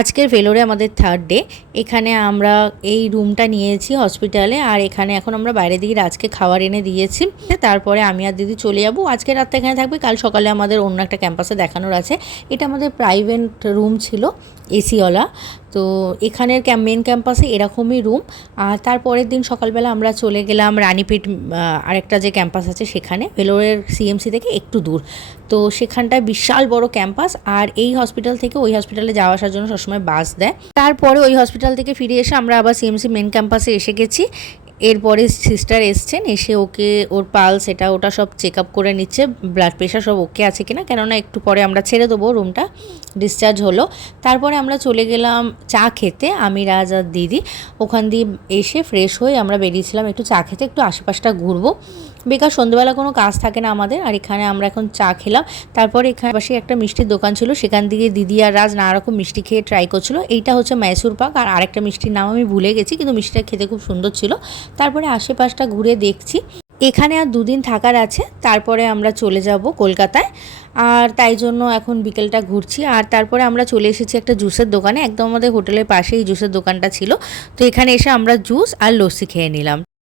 আজকের ভেলোরে আমাদের থার্ড ডে। এখানে আমরা এই রুমটা নিয়েছি হসপিটালে, আর এখানে এখন আমরা বাইরে দিকে আজকে খাবার এনে দিয়েছি। তারপরে আমি আর দিদি চলে যাবো। আজকে রাতটা এখানে থাকবে, কাল সকালে আমাদের অন্য একটা ক্যাম্পাসে দেখানোর আছে। এটা আমাদের প্রাইভেট রুম ছিল, এসিওয়ালা। তো এখানের মেন ক্যাম্পাসে এরকমই রুম। আর তারপরের দিন সকালবেলা আমরা চলে গেলাম রানীপীঠ, আরেকটা যে ক্যাম্পাস আছে সেখানে, ভেলোরের সিএমসি থেকে একটু দূর। তো সেখানটায় বিশাল বড় ক্যাম্পাস, আর এই হসপিটাল থেকে ওই হসপিটালে যাওয়া আসার জন্য সবসময় বাস দেয়। তারপরে ওই হসপিটাল থেকে ফিরে এসে আমরা আবার সিএমসি মেন ক্যাম্পাসে এসে গেছি। এরপরে সিস্টার এসছেন, এসে ওকে ওর পালস এটা ওটা সব চেক আপ করে নিচ্ছে, ব্লাড প্রেশার সব ওকে আছে কিনা, কেননা একটু পরে আমরা ছেড়ে দেবো, রুমটা ডিসচার্জ হলো। তারপরে আমরা চলে গেলাম চা খেতে, আমি, রাজ আর দিদি। ওখান দিয়ে এসে ফ্রেশ হয়ে আমরা বেরিয়েছিলাম একটু চা খেতে, একটু আশেপাশটা ঘুরবো। বেকার সন্ধ্যেবেলা কোনো কাজ থাকে না আমাদের। আর এখানে আমরা এখন চা খেলাম। তারপরে এখানে পাশে একটা মিষ্টির দোকান ছিল, সেখান থেকে দিদি আর রাজ নানা রকম মিষ্টি খেয়ে ট্রাই করছিল। এইটা হচ্ছে মাইসুর পাক, আর আরেকটা মিষ্টির নাম আমি ভুলে গেছি, কিন্তু মিষ্টিটা খেতে খুব সুন্দর ছিল। তারপরে আশেপাশটা ঘুরে দেখছি। এখানে আর দুদিন থাকার আছে, তারপরে আমরা চলে যাব কলকাতায়। আর তাই জন্য এখন বিকেলটা ঘুরছি। আর তারপরে আমরা চলে এসেছি একটা জুসের দোকানে, একদম আমাদের হোটেলের পাশেই জুসের দোকানটা ছিল। তো এখানে এসে আমরা জুস আর লস্যি খেয়ে নিলাম।